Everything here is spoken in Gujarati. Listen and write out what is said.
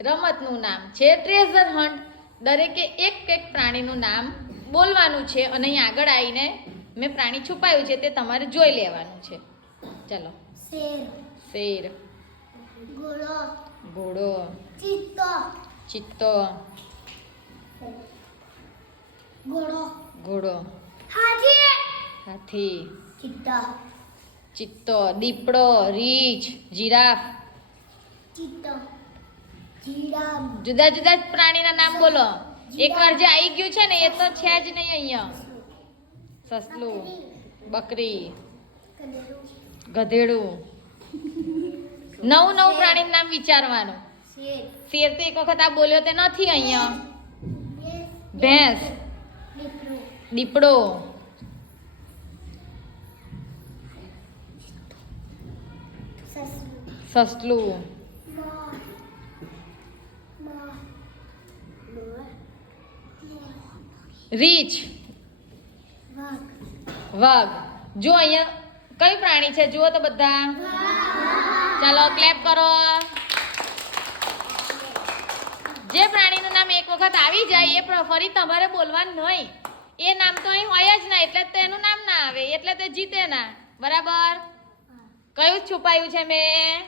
રમતનું નામ છે ટ્રેઝર હન્ટ. દરેકે એક એક પ્રાણીનું નામ બોલવાનું છે અને અહીં આગળ આવીને મેં પ્રાણી છુપાયું છે તે તમારે જોઈ લેવાનું છે. ચલો. શેર, શેર, ઘોડો, ઘોડો, ચિત્તો, ચિત્તો, ઘોડો, ઘોડો, હાથી, હાથી, ચિત્તો, ચિત્તો, દીપડો, રીંછ, જીરાફ. ચિત્તો, જીરાફ, જુદા જુદા પ્રાણીના નામ બોલો. એકવાર જે આવી ગયું છે ને એ તો છે જ નહીં અહીંયા. સસલું, બકરી, ગધેડું. નવું નવું પ્રાણીનું નામ વિચારવાનું. શેર, શેર તો એક વખત આ બોલ્યો તે નથી અહીંયા. ભેંસ, દીપડો, દીપડો, સસલું, સસલું, મોર, મોર, મોર, રીંછ, વાઘ, વાઘ. જો અહીંયા કયું પ્રાણી છે જુઓ તો બધા. ચાલો ક્લેપ કરો. જે પ્રાણીનું નામ એક વખત આવી જાય એ ફરી તમારે બોલવાનું નહીં. એ નામ તો અહીં હોય જ ના એટલે તેનું નામ ના આવે એટલે તે જીતે ના. બરાબર. કયું છુપાયું છે મેં?